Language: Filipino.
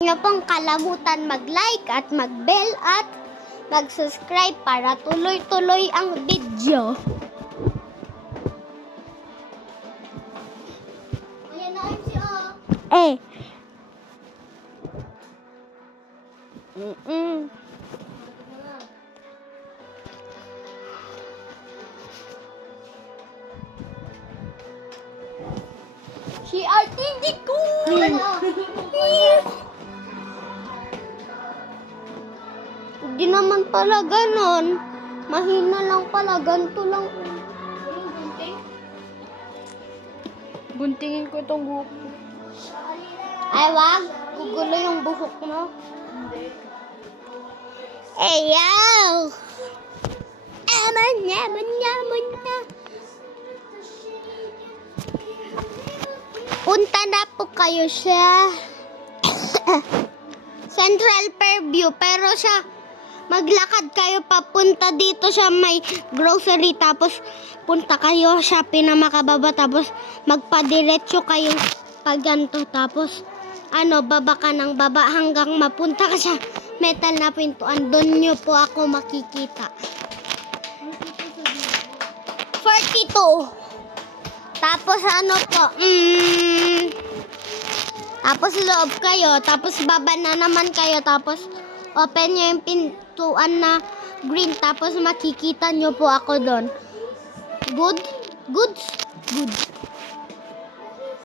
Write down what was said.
Huwag niyo pong kalamutan mag-like at mag-bell at mag-subscribe para tuloy-tuloy ang video. Ayan na MCO. Si RTD ko! Hindi naman pala ganon. Mahina lang pala. Ganito lang. Guntingin ko itong buhok mo. Ay, wag. Gugulo yung buhok mo. Ayaw! Aman na. Punta na po kayo sa Central Fairview. Pero siya, maglakad kayo papunta dito sa may grocery. Tapos punta kayo sa pinamakababa. Tapos magpadiretso kayo pagganto. Tapos baba ka ng baba hanggang mapunta ka sa metal na pintuan. Doon nyo po ako makikita. 42. Tapos tapos loob kayo, tapos baba na naman kayo, tapos open nyo yung pintuan na green, tapos makikita nyo po ako doon. Good? Goods? Good.